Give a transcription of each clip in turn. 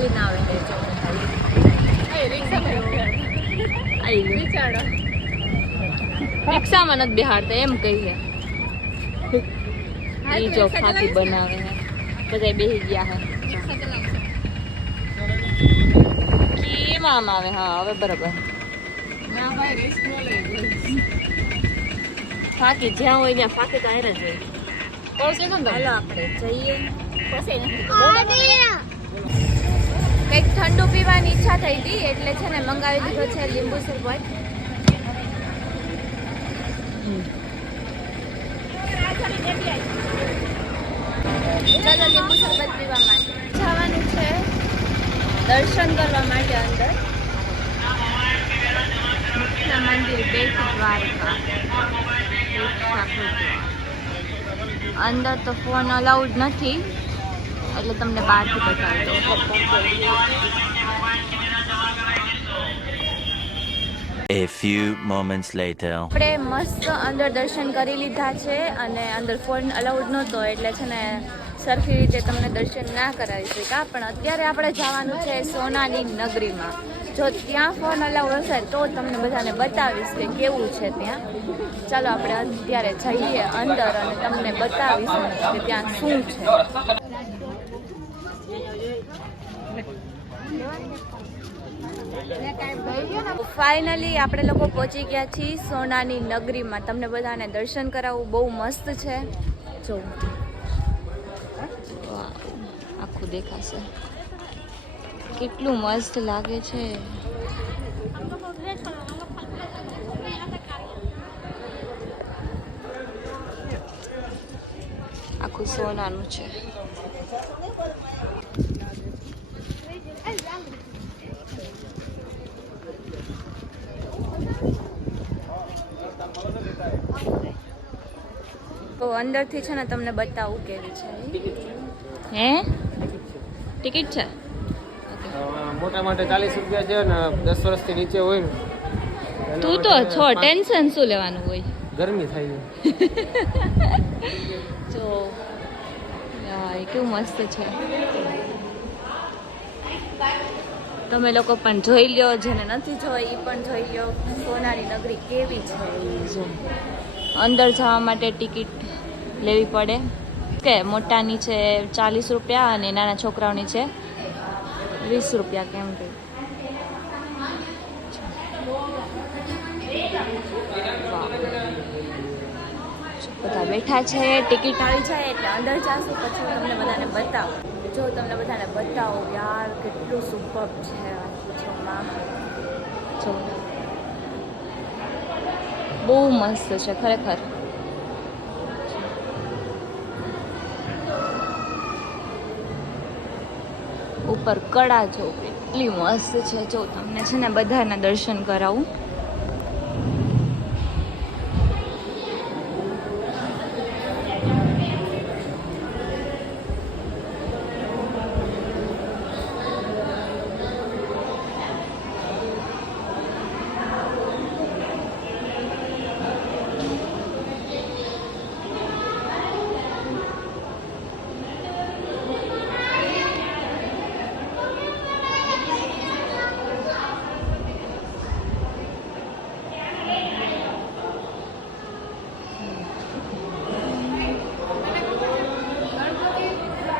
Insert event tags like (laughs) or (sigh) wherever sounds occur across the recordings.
હાલીને આવે જો રિક્ષામાં નથી બેહાડતા એમ કહીએ. ઈ જો બનાવે બધા બેસી ગયા હે. કેમ આમ આવે? હા હવે બરાબર. ફાકી જ્યાં હોય ત્યાં ફાકી તો હારે જ હોય. હાલો આપણે જઈએ. કંઈક ઠંડુ પીવાની ઈચ્છા થઈ હતી એટલે છે ને મંગાવી દીધો છે લીંબુ શરબત. ચાલો લીંબુ શરબત પીવા માટે. જવાનું છે દર્શન કરવા માટે અંદર. મંદિર બેટ દ્વારકા. અંદર તો ફોન અલાઉડ નથી. એટલે તમને બહારથી બતાવી દઉં A few moments later. આપણે મસ્ત અંદર દર્શન કરી લીધા છે અને અંદર ફોન અલાઉડ નહોતો એટલે છે ને સરખી રીતે તમને દર્શન ના કરાવી શકા પણ અત્યારે આપણે જવાનું છે સોનાની નગરીમાં. જો ત્યાં ફોન અલાઉડ હશે તો તમને બધાને બતાવીશ કે કેવું છે ત્યાં. ચાલો આપણે અત્યારે જઈએ અંદર અને તમને બતાવીશું કે ત્યાં શું છે. ફાઇનલી આપણે લોકો પહોંચી ગયા છીએ સોનાની નગરીમાં. તમને બધાને દર્શન કરાવવું બહુ મસ્ત છે. જો. આખું દેખાશે. કેટલું મસ્ત લાગે છે. આખું સોનાનું છે. તો અંદરથી છે ને તમને બતાવું કેવી છે. હે? ટિકિટ છે? મોટા માટે ચાલીસ રૂપિયા છે ને દસ વર્ષથી નીચે હોય ને. તું તો છો ટેન્શન શું લેવાનું હોય? ગરમી થાય છે. (laughs) જો કેવું મસ્ત છે. તમે લોકો પણ જોઈ લ્યો, જેને નથી જોઈ એ પણ જોઈ લ્યો. સોનાની નગરી કેવી છે? અંદર જવા માટે ટિકિટ લેવી પડે. કે મોટાની છે ચાલીસ રૂપિયા અને નાના છોકરાઓની છે વીસ રૂપિયા કેમ કે? બધા બેઠા છે, ટિકિટ આવી જાય એટલે અંદર જાશું, પછી તમને બધાને બતાવું. જો તમને બધાને બતાવો યાર, કેટલું સુપર છે આખું જો. બહુ મસ્ત છે, ખરેખર. ઉપર કળા જો, કેટલી મસ્ત છે. જો તમને છે ને બધાના દર્શન કરાવું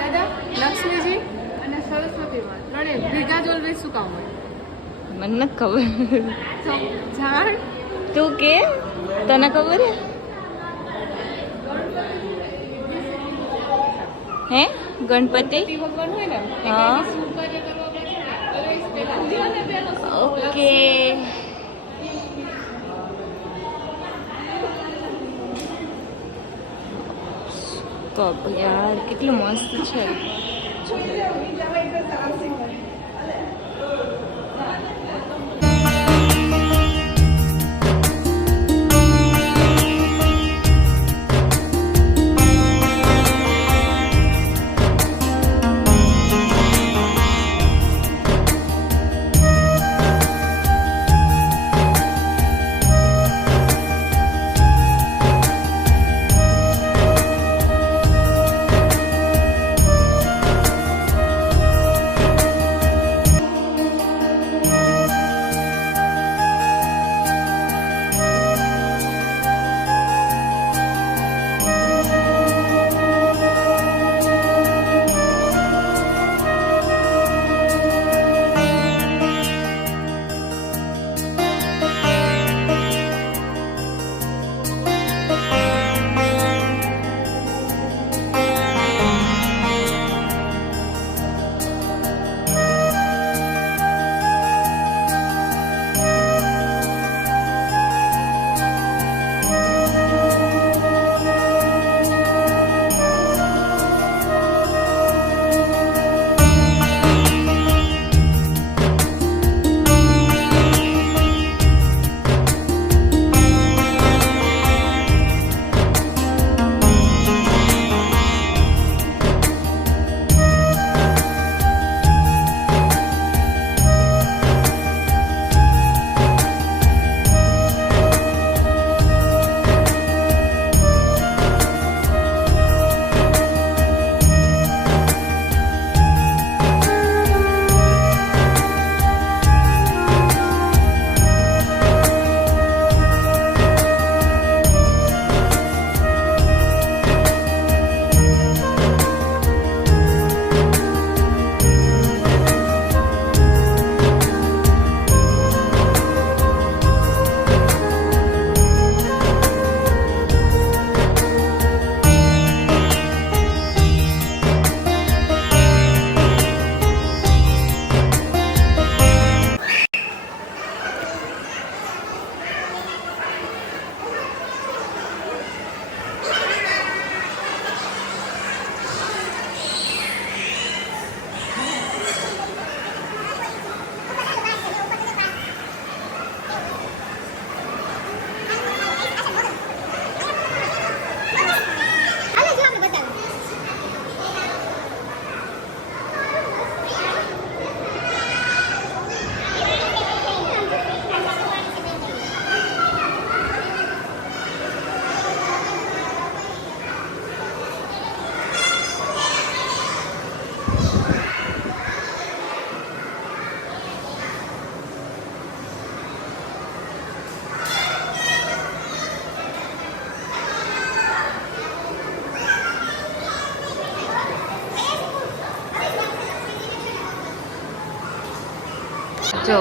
દાદા લક્ષ્મીજી અને સરસ્વતીમાં ત્રણે ભેગા જ ઓલવેઝ શું કામ હોય મને નથી ખબર તું કે? તને ખબર હે? ગણપતિ? હા. ઓકે. તો યાર કેટલું મસ્ત છે. જો,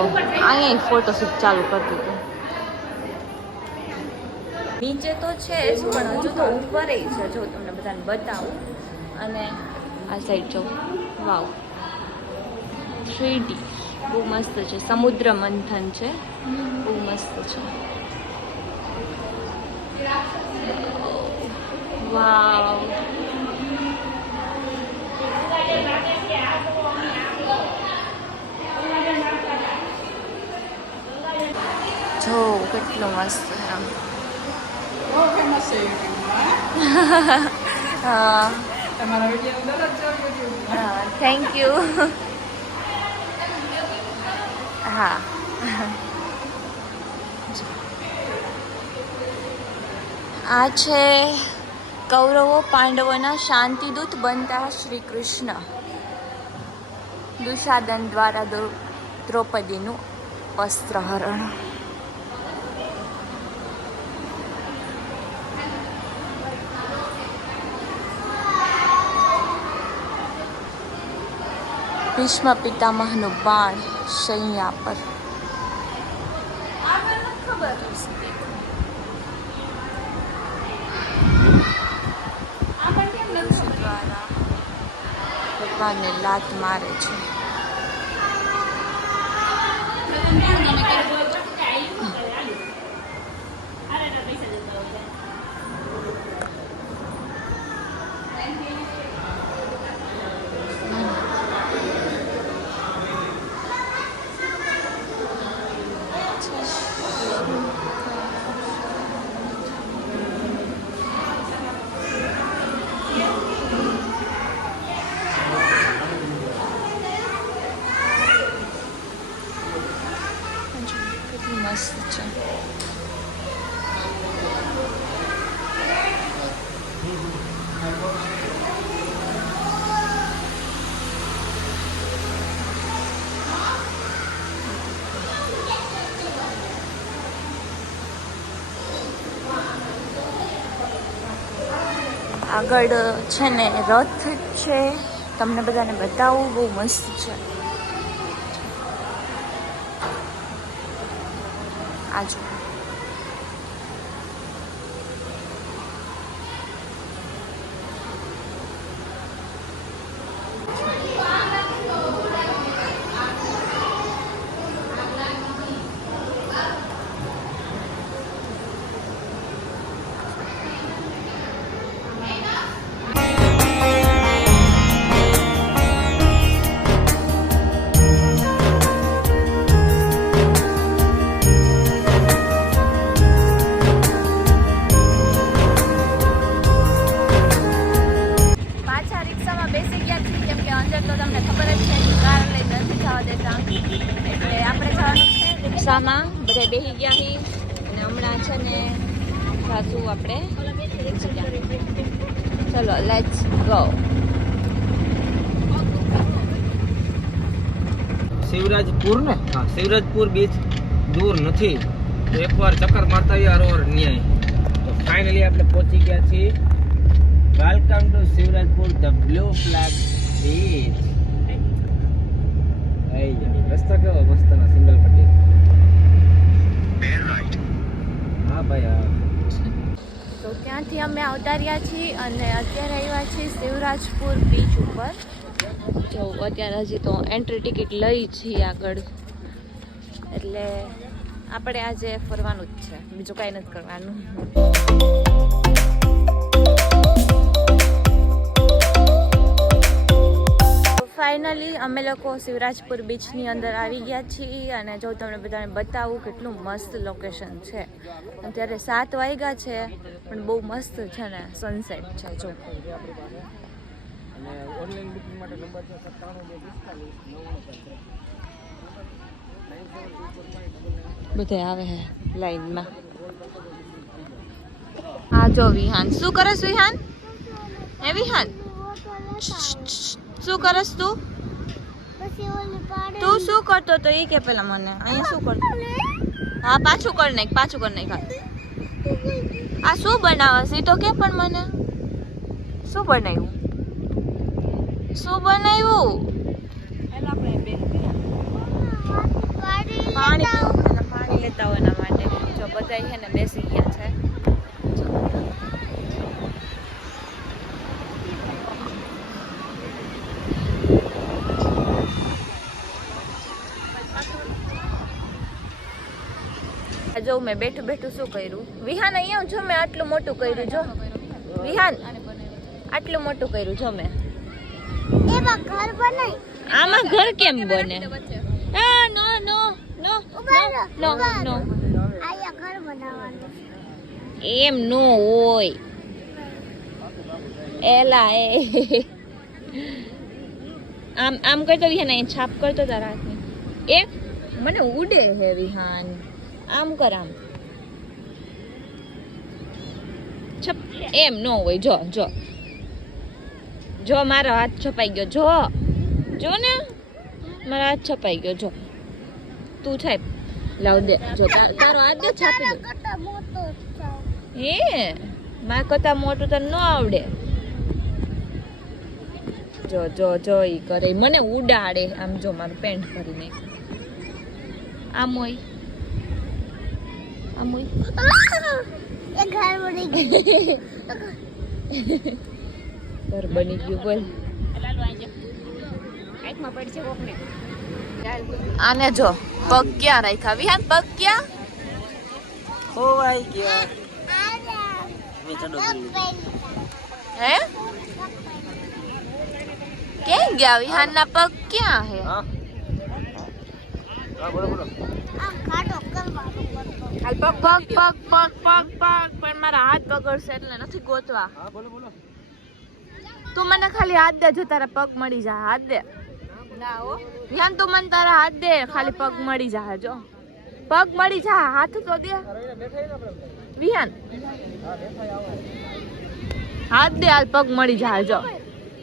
અહીંયા ફોટોશૂટ ચાલુ કરતું હતું. નીચે તો છે જ, પણ હજુ તો ઉપર છે, જો તમને બધાને બતાવું. અને આ સાઈડ જો, વાવ. થ્રી ડી બહુ મસ્ત છે. સમુદ્ર મંથન છે. બહુ મસ્ત છે. વાવ જો કેટલું મસ્ત આમ (laughs) હા? હા. થેન્ક યુ હા આ છે કૌરવો પાંડવોના શાંતિદૂત બનતા શ્રી કૃષ્ણ દુશાદન દ્વારા દ્રૌપદીનું વસ્ત્રહરણ. ભીષ્મ પિતામહનું બાણ શૈયા પર. ભગવાનને લાત મારે છે. કેટલું મસ્ત છે આગળ છે ને રથ છે. તમને બધાને બતાવું બહુ મસ્ત છે. આ જવા એટલે આપણે જવાનું રિક્ષામાં બેસી ગયા છીએ અને હમણાં છે ને સાસુ આપણે ચલો લેટ્સ ગો શિવરાજપુર ને? હા, શિવરાજપુર બીચ દૂર નથી. તો એકવાર ચક્કર મારતા આવીએ, હરોહર ન્યાય. તો ફાઇનલી આપણે પહોંચી ગયા છીએ. Welcome to Shivrajpur the blue flag beach રસ્તો કેવો મસ્ત ના સિંગલ પટ્ટી હા ભાઈ હા. તો ત્યાંથી અમે આવતા રહ્યા છીએ અને અત્યારે આવ્યા છીએ શિવરાજપુર બીચ ઉપર. જો અત્યારે હજી તો એન્ટ્રી ટિકિટ લઈ છીએ આગળ. એટલે આપણે આજે ફરવાનું જ છે. બીજું કાંઈ નથી કરવાનું. ફાઇનલી અમે લોકો શિવરાજપુર બીચની અંદર આવી ગયા છીએ અને જો તમને બધાને બતાવું કેટલું મસ્ત લોકેશન છે. અત્યારે સાત વાગ્યા છે, પણ બહુ મસ્ત છે ને સનસેટ છે, જો. બધે આવે હે લાઈનમાં. હા જો વિહાન. શું કરે વિહાન? હે વિહાન? શું કરસ તું? તું શું કરતો તો એ કે પેલા મને. અહીંયા શું કરતો હા પાછું કર નાખ પાછું કર નાખ. આ શું બનાવસ? એ તો કે પણ મને. શું બનાવ્યું? શું બનાવ્યું? પાણી પાણી લેતા હોય એના માટે. જો બધા છે ને બેસી ગયા છે. જો મેં બેઠું બેઠું શું કર્યું? વિહાન અહીંયા જો મેં આટલું મોટું કર્યું જો. વિહાન આટલું મોટું કર્યું જો મેં. એમાં ઘર બનાય આમાં ઘર કેમ બને? નો નો નો નો નો રહો. આયા ઘર બનાવવાનું. એમ નો હોય. એલા એ. આમ આમ કરતો વિહાન અહીં છાપ કરતો તારા હાથની. એ મને ઉડે હે વિહાન. આમ કર આમ. છપ. એમ નો હોય, જો જો. જો, મારો હાથ છપાઈ ગયો. જો. જો ને? મારો હાથ છપાઈ ગયો. જો. તું છાપ. લાવ દે. જો, તારો હાથ દે, છાપી દે. છે હે? માર કરતા મોટું તને ન આવડે. જો જો જો, ઈ કરે. મને ઉડાડે. આમ જો, મારું પેન્ટ ભરી આમ હોય. આમ હોય. (laughs) એ ઘર બની ગયું. ઘર બની ગયું બોલ. આને જો પગ ક્યાં રાખ્યા વિહાન પગ ક્યાં ખોવાઈ ગયા હે? ક્યાં ગયા? વિહાન ના પગ ક્યાં હે? હા. હા બોલો બોલો આમ ખાટો કરવાનો કરતો હાલ પગ પગ પગ પગ પગ પગ પણ મારા હાથ બગડશે એટલે નથી ગોતવા. હા બોલો બોલો. તું મને ખાલી હાથ દે જો તારા પગ મળી જાય હાથ દે. વિહાન તું મને તારા હાથ દે ખાલી પગ મળી જાય જો. પગ મળી જાય હાથ તો દે. વિહાન હાથ દે હાલ પગ મળી જાય જો.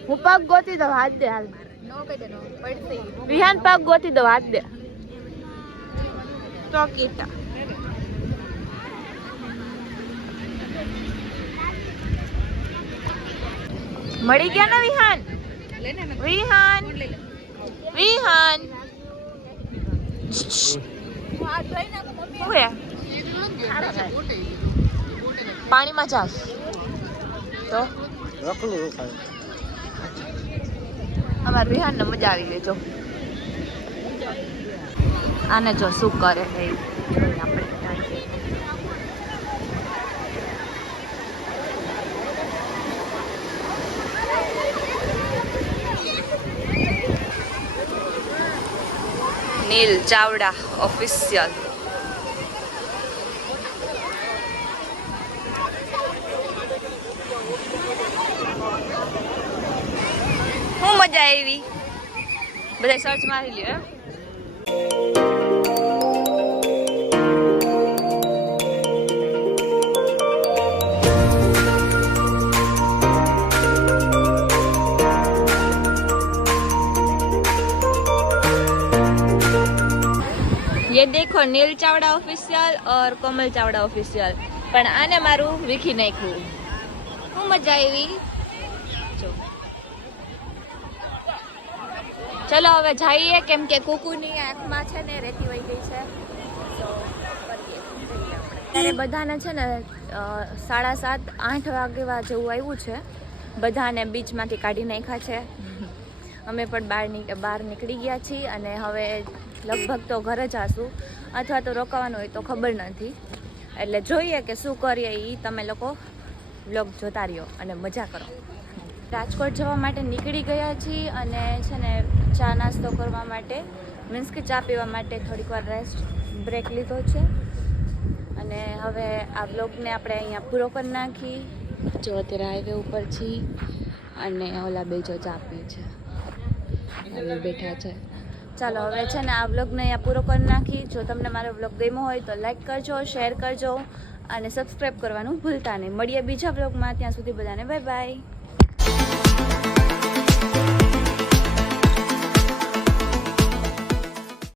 હું પગ ગોતી દઉં હાથ દે હાલ. વિહાન પગ ગોતી દઉં હાથ દે. તો કીટા મળી ગયા ને વિહાન? વિહાન? વિહાન. પાણીમાં જાસ. તો? અમાર વિહાન ને મજા આવી ગઈ જો. આને જો શું કરે છે નીલ ચાવડા ઓફિશિયલ હું મજા આવી? બધા સર્ચ મારી લ્યો એમ ये देखो नील चावड़ा ऑफिशियल और कोमल चावड़ा ऑफिशियल પણ આને મારું વીખી નાખ્યું હું મજા આવી જો ચલો હવે જઈએ કેમ કે કુકુની આંખમાં છે ને રેતી વહી ગઈ છે So, કરીએ. જઈએ આપણે. ત્યારે બધાને છે ને અ, સાડા સાત આઠ વાગવા જેવું આવ્યું છે બધાને બીચમાંથી કાઢી નાખ્યા છે અમે પણ બહાર નીક બહાર નીકળી ગયા છીએ અને હવે લગભગ તો ઘરે જાશું અથવા તો રોકાવાનું હોય તો ખબર નથી. એટલે જોઈએ કે શું કરીએ એ તમે લોકો બ્લોગ જોતા રહ્યો અને મજા કરો. રાજકોટ જવા માટે નીકળી ગયા છીએ અને છે ને ચા નાસ્તો કરવા માટે મીન્સ કે ચા પીવા માટે થોડીક વાર રેસ્ટ બ્રેક લીધો છે. અને હવે આ બ્લોગને આપણે અહીંયા પૂરો કરી નાખી. જો અત્યારે હાઈવે ઉપર છીએ અને ઓલા બે જો ચા પીએ છે. બેઠા છે. ચાલો, હવે છે ને આ વ્લોગને અહીંયા પૂરો કરી નાખી. જો તમને મારો વ્લોગ ગમ્યો હોય તો લાઈક કરજો, શેર કરજો અને સબસ્ક્રાઈબ કરવાનું ભૂલતા નહીં. મળીએ બીજા વ્લોગમાં. ત્યાં સુધી બધાને બાય બાય